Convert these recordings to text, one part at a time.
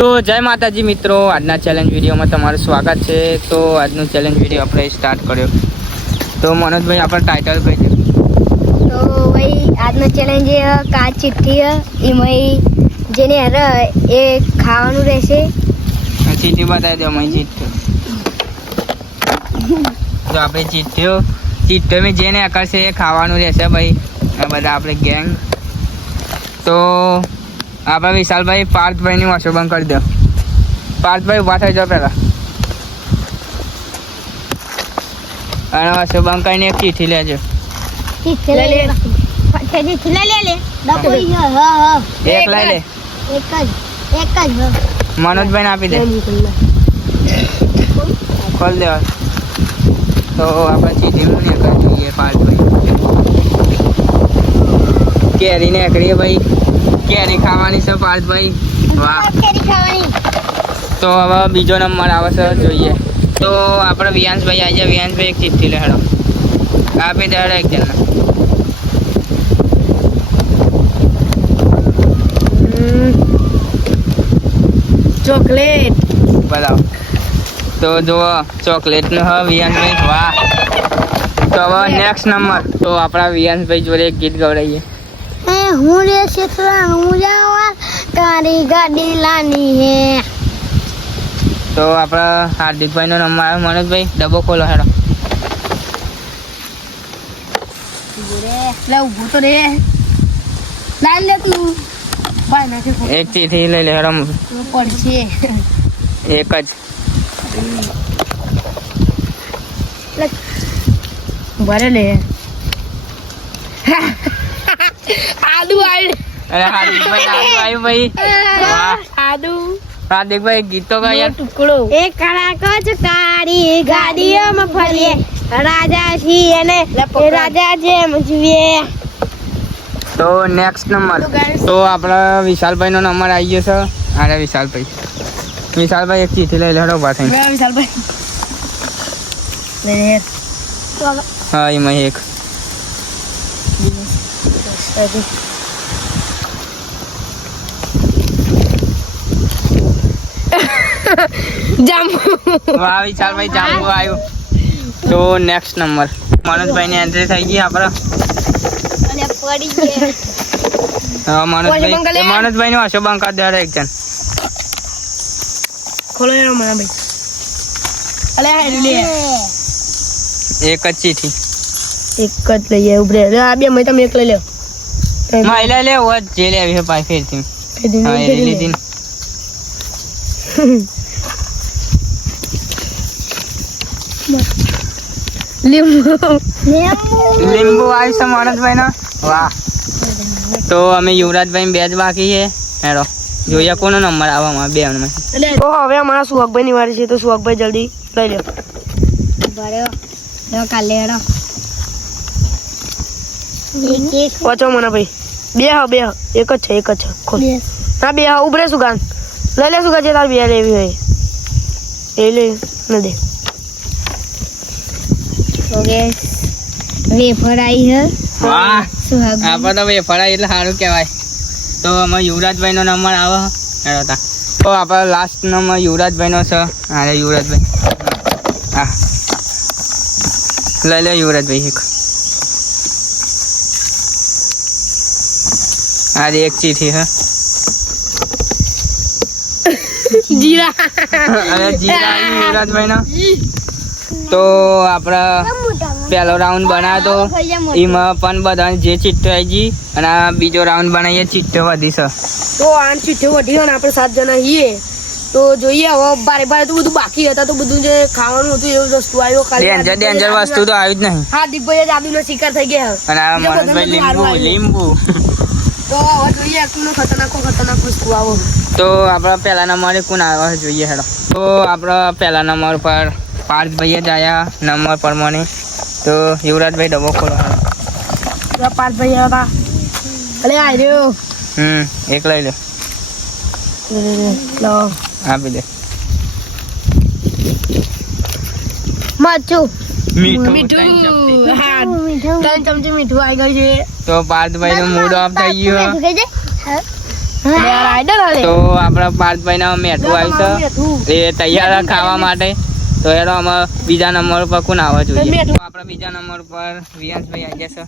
તો જય માતાજી મિત્રો, આજના ચેલેન્જ વિડીયોમાં તમારું સ્વાગત છે। તો આજનું ચેલેન્જ વિડીયો આપણે સ્ટાર્ટ કર્યો। તો મનોજભાઈ આપણે ટાઇટલ કહી દો। તો ભાઈ આજનો ચેલેન્જ કાચ ચિઠ્ઠી એમાં જેને હરે એ ખાવાનું રહેશે। ચીઠી બતાવી દો મેં ચીઠ્ઠી। તો આપણે ચીઠ્ઠીઓમાં જેને કરશે એ ખાવાનું રહેશે ભાઈ। આ બધા આપણે ગેંગ। તો આપણે વિશાલભાઈ પાર્થભાઈની વાસો બંધ કરી દો। પાર્થભાઈ ઉભા થઈ જાઓ પહેલાં, અને વાસો બંધ કરીને એક ચીઠી લેજો। એક લઈ લે। મનોજભાઈને આપી દે, ખોલ દેવા। તો આપણે ચીઠી મૂની કરી જોઈએ પાર્થભાઈ। કેરી ને એકડી ભાઈ, કેરી ખાવાની છે પાર્થભાઈ। વાહ, તો હવે બીજો નંબર આવે છે, જોઈએ। તો આપણે વિયાંશભાઈ આવી જાય। વિયાંશભાઈ એક ચિઠ્ઠી લે હેડો, આપી દે હેડો એક જણને। ચોકલેટ બતાવો। તો જુઓ ચોકલેટનું હવે વિયાંશભાઈ, વાહ। તો હવે નેક્સ્ટ નંબર, તો આપણા વિયાંશભાઈ જોડે એક ગીત ગવડાવીએ। હું રે શેતરા હું જાવા તારી ગાડી લાની હે। તો આપણા હાર્દિકભાઈનો નંબર આવ્યો। મનોજભાઈ ડબ્બો ખોલો હેડો। ઉભો તો રે, લાઈ લે તું ભાઈ નાખે એક ચીઠી લઈ લે હેડો, પડશે એક જ। ભરે લે આદુ આવ્યું। અરે હાર્દિકભાઈ આદુ આવ્યું ભાઈ, વાહ। આદુ હાર્દિકભાઈ ગીત તો ગાય યાર। ટુકડો એ કડાકો જ કાળી ગાડીઓમાં ફરીએ, રાજા છીએ અને રાજા જેમ જીવીએ। તો નેક્સ્ટ નંબર, તો આપણા વિશાલભાઈનો નંબર આવી ગયો છે। અરે વિશાલભાઈ એક ચીઠી લઈ લે હેડો ઉભા થઈને। હા એમાં એક જાંબુ। વાહ વિશાલભાઈ, જાંબુ આવ્યું। તો નેક્સ્ટ નંબર, મનોજભાઈની એન્ટ્રી થઈ ગઈ આપણે। હા મનોજભાઈને વાસો બંધ કરી દે એક જણ। ખોલો યાર મને ભાઈ, અલે લે એક જ ચીઠી, એક જ લઈએ ઉભરે આ બે મય તમે એક લઈ લે। મહિલા લે હોત જે લેવી છે પાછી ફેરથી। હા એ લીધી ને। લીંબુ આવ્યું છે મનોજભાઈનો, વાહ। તો અમે યુવરાજભાઈ બે જ બાકી છે હેડો, જોઈએ કોનો નંબર આવે અમારા બે માં। તો હવે અમારા સુહાગભાઈ ની વારી છે, તો સુહાગભાઈ જલ્દી લઈ લો। કાલે હેડો વાંચો મને ભાઈ, બે એક જ છે ખોલ। હા બે ઉભરે સુગાન લઈ લે, સુગા જે તાર બે લેવી હોય એ લે ન દે। વેફર આવી હે, વાહ આપણે તો વેફર એટલે સારું કહેવાય। તો અમારે યુવરાજભાઈનો નંબર આવે હેડો તા। તો આપણે લાસ્ટ નંબર યુવરાજભાઈનો છે। અરે યુવરાજભાઈ, હા લઈ લે યુવરાજભાઈ એક। આજે એક ચીઠી છે જીરા। અરે જીરા યુવરાજભાઈનો। તો આપણે પહેલો રાઉન્ડ બનાવ્યો તો એમાં પણ બધા જે ચીઠ્ઠો આવી ગઈ, અને આ બીજો રાઉન્ડ બનાવીએ ચીઠ્ઠો વધી છે। તો આ ચીઠ્ઠો વધી છે ને આપણે 7 જણા છીએ। તો જોઈએ હવે બારે તો બધું બાકી હતા, તો બધું જે ખાવાનું હતું એવું વસ્તુ આવ્યો ખાલી ડેન્જર વસ્તુ તો આવી જ નહીં। હા દીપભાઈ જાદુનો શિકાર થઈ ગયા। અને આ મનોજભાઈ લીંબુ। તો હવે જોઈએ કોનો ખતરનાક વસ્તુ આવો। તો આપણા પહેલા નંબરે કોણ આવે જોઈએ હેડો। તો આપણા પહેલા નંબર પર પાર્થભાઈ જ આવ્યા નંબર પ્રમાણે। તો યુવરાજભાઈ ડબ્બો ખોલો હેડો। પાર્થભાઈ આવ્યા, અલે આવ્યો એક લઈ લે, આપી દે। મરચું મીઠું 3 ચમચી મીઠું આવી ગયું છે। તો પાર્થભાઈ નો મૂડ ઓફ થઈ ગયો। યાર આઈડલ હાલે તો આપણા પાર્થભાઈ ના મેઠું આવ્યું છે એ તૈયાર છે ખાવા માટે તો એનો અમે બીજા નંબર પર કોણ આવવા જોઈએ મેઠું. તો આપણા બીજા નંબર પર વિયાંશભાઈ આવી ગયા છે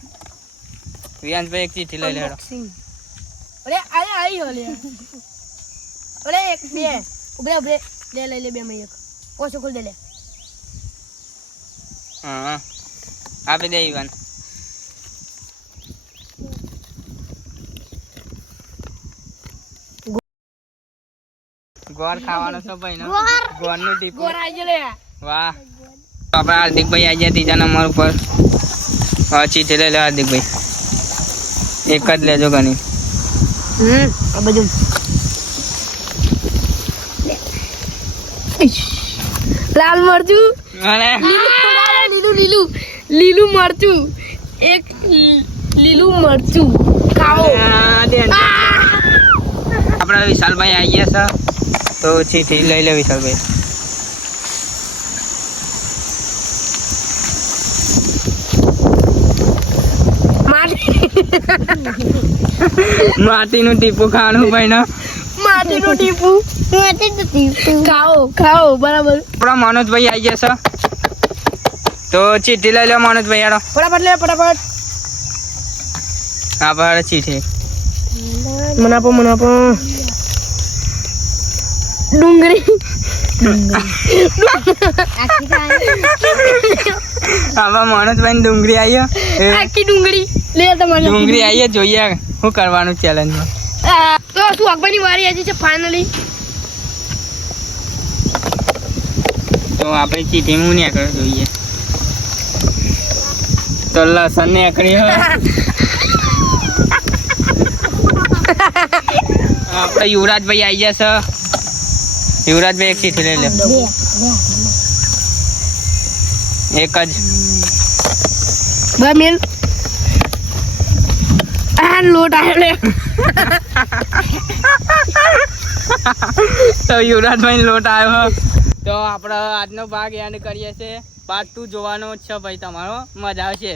વિયાંશભાઈ એક ચીઠી લઈ લેડો અરે આય આઈ ઓલે અરે એક બે ઉભરે ઉભરે લે લઈ લે બે મે એક ઓછો ખોલ દે લે હા આપી દે ઈવાન ગોળ ખાવાનો છે ભાઈ નો ગોળ નું ટીપું ગોર આઈ ગયો લે વાહ તો આપણા હાર્દિકભાઈ આવી ગયા ત્રીજા નંબર ઉપર ચીઠી લઈ લો હાર્દિકભાઈ એક જ લેજો ઘણી આ બધું લાલ મરચું અને લીલું લીલું લીલું મરચું એક લીલું મરચું ખાઓ આપણા વિશાલભાઈ આવી ગયા છે તો ચીઠી લઈ લે વિશાલભાઈ માટીનું ટીપું ખાવાનું ભાઈ ના માટીનું ટીપું ખાઓ ખાઓ બરાબર આપણા મનોજભાઈ આવી ગયા છે તો ચીઠી લઈ લો મનોજભાઈ યારો ફટાફટ લે ફટાફટ આપણે ચીઠી મને આપો ડુંગળી આપણા મનોજભાઈ ની ડુંગળી આવી આખી ડુંગળી લે તમારે ડુંગળી આવી જોઈએ શું કરવાનું ચેલેન્જમાં તો શું અકબરની વારી આવી છે ફાઇનલી તો આપણે ચીઠી હું નીકળ જોઈએ તો લસણ નીકળી આપણે યુવરાજભાઈ આવી ગયા છે યુવરાજભાઈ એક ચીઠી લઈ લે એક જ મિલ આ લોટ આવ્યો લે તો યુવરાજભાઈ લોટ આવ્યો તો આપણે આજનો ભાગ એન્ડ કરીએ છીએ પાર્ટ 2 જોવાનો જ છે ભાઈ તમારો મજા આવશે